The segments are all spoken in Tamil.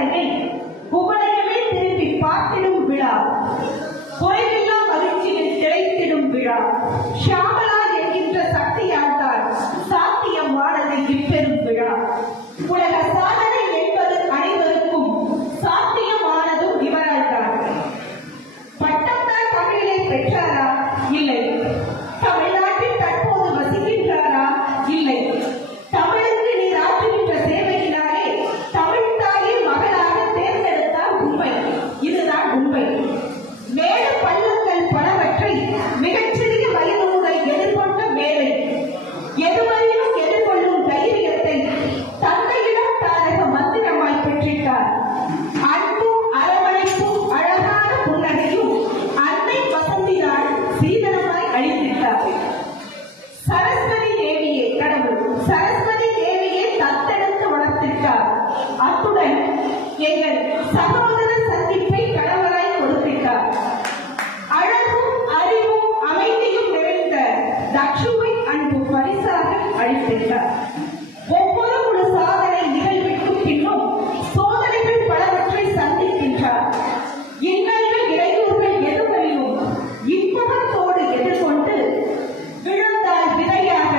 சாதனையை குவளையமே திரும்பி பார்த்திடும் விழா, குறைவில்லா மகிழ்ச்சியில் திளைத்திடும் விழா. ஷியாமளா என்கின்ற சக்தியால் தான் சாத்தியமானது இப்பெரும் விழா. உலக சாதனை என்பது அனைவருக்கும் சாத்தியமானதும் இவரால் தான். பட்டம் தான் தமிழிலே பெற்றாரா? இல்லை. தமிழ்நாட்டில் தற்போது வசிக்கின்றாரா? இல்லை. தமிழுக்கு நீர் ஆற்றுகின்ற சேவையினாலே தமிழ் தாயை மகளாக தேர்ந்தெடுத்தார் உண்மை. இதுதான் உண்மை. மேடு பள்ளங்கள் பலவற்றை மிகச்சிறிய வயது முதல் எதிர்கொண்ட மேலை, எதுவரையும் எதிர்கொள்ளும் தைரியத்தை தந்தையிடம் தாரக மந்திரமாய் பெற்றிட்டார். அன்பும் அரவணைப்பும் அழகான புன்னகையும் அன்னை வசந்தியால் சீதனமாய் அளித்திட்டார். சரஸ்வதி தேவியே கடவுள், சரஸ்வதி தேவியை தத்தெடுத்து வளர்த்திட்டார். அத்துடன் எங்கள் சகோதர சந்திப்பை கணவராய் கொடுத்திட்டார். அழகும் அறிவும் அமைதியும் நிறைந்த தக்ஷுவை அன்பு பரிசாக அளித்திட்டார். ஒவ்வொரு ஒரு சாதனை நிகழ்விற்கும் பின்னும் சோதனைகள் பலவற்றை சந்திக்கின்றார். இன்னல்கள் இடையூறுகள் எதுவரையும் இன்பத்தோடு எதிர்கொண்டு விழுந்தால் விதையாக,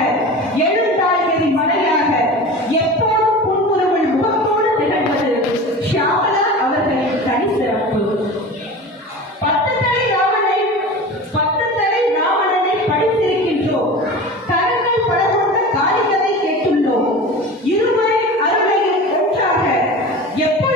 எழுந்தால் எரி மழையாக எப்போதும் புன்முறுவல் முகத்தோடு திகழ்வது ஷியாமளா அவர்களின் தனி சிறப்பு. பத்து தலை ராவணனை படித்திருக்கின்றோம். கரங்கள் பல கொண்ட காளிகதை கேட்டுள்ளோம். இருவரின் அருளையும் ஒன்றாக எப்போது